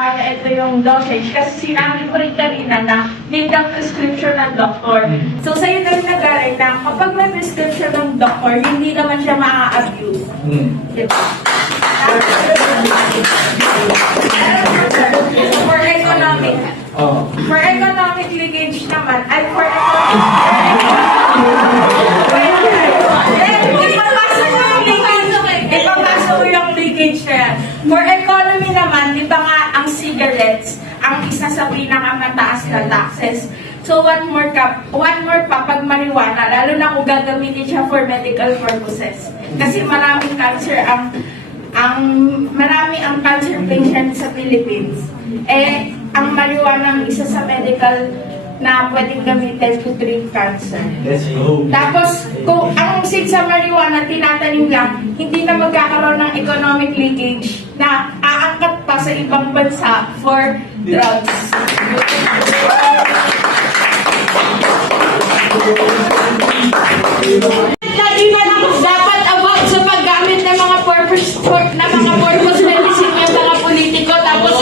Para ito yung dosage. Kasi sinabi ko rin kanina na need ang prescription ng doktor. So, sa'yo na rin nagaling na kapag may prescription ng doktor, hindi naman siya maa-abuse. Diba? For economic. For economic leakage naman, ay for ipapasok ko yung leakage na yan. For economy naman, di ba nga ang cigarettes, ang isa sa pinakamataas na taxes. So what more pa, pag marijuana, lalo na kung gagamitin siya for medical purposes. Kasi maraming cancer marami ang cancer patient sa Philippines. Eh, ang marijuana ang isa sa medical na pwedeng gamitin to treat cancer. Tapos, kung ang seed sa marijuana tinatanim lang, hindi na magkakaroon ng economic leakage na aangkat pa sa ibang bansa for drugs. Lagi na lang dapat about sa paggamit ng mga purpose medicine ng mga politiko. Tapos,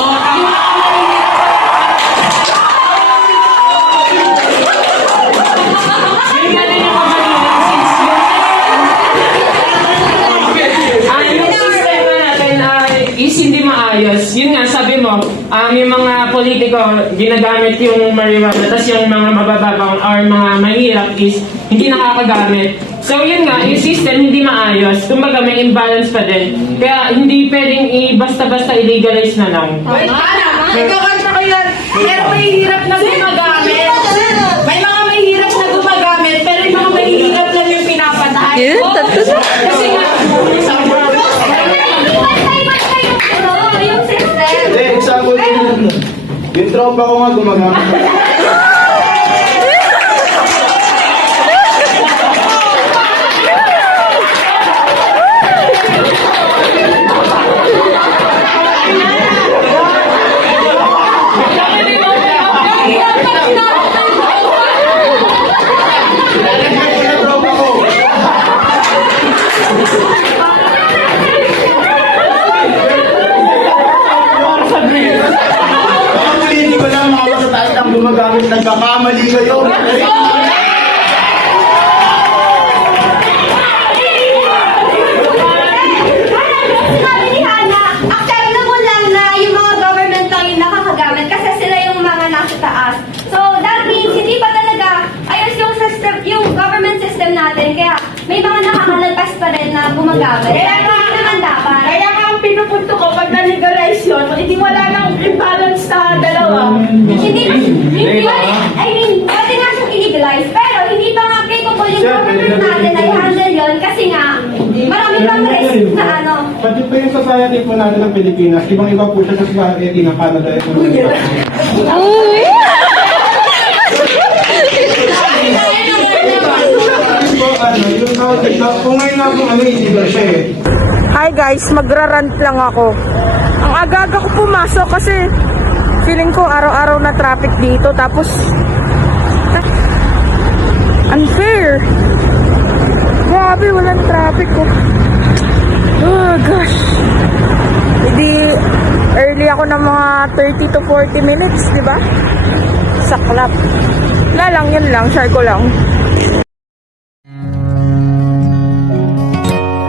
hindi maayos. Yun nga, sabi mo, yung mga politiko ginagamit yung marijuana, tapos yung mga mabababang or mga mahirap is hindi nakakagamit. So yun nga, yung system hindi maayos. Kumbaga may imbalance pa din. Kaya hindi pwedeng basta-basta illegalize na lang. wait, Ana, ikakanta ko yan. Pero may hirap na gumagamit. May mga may hirap na gumagamit, pero yung mga may hirap lang yung pinapatay. Kasi nga, example yun. Yung tropa ko nga gumagamit. Gumagamit, nagkakamali kayo. Sabi ni Hana, acceptable lang na yung mga government lang yung nakakagamit kasi sila yung mga nasa taas. So that means hindi pa talaga ayos yung system, yung government system natin. Kaya may mga nakakalagpas pa rin na gumagamit. Kaya hindi naman dapat. kaya nga ang pinupunto ko, pag na-legalize yun, hindi wala nang imbalance sa dalawa. Pwede nga siyang i-legalize, pero hindi pa nga capable yung government natin na i-handle yun kasi nga, marami pang risk na ano. Pati pa yung society po natin ng Pilipinas, ibang-iba po siya sa society ng Canada. Kung ngayon na kung ano, illegal siya eh. Hi guys, magrarant lang ako. Ang aga-aga ko pumasok kasi feeling ko araw-araw na traffic dito. Tapos unfair. Grabe, walang traffic ko. Oh gosh. Hindi early ako ng mga 30 to 40 minutes, di ba? Saklap. Wala lang, yun lang. Share ko lang.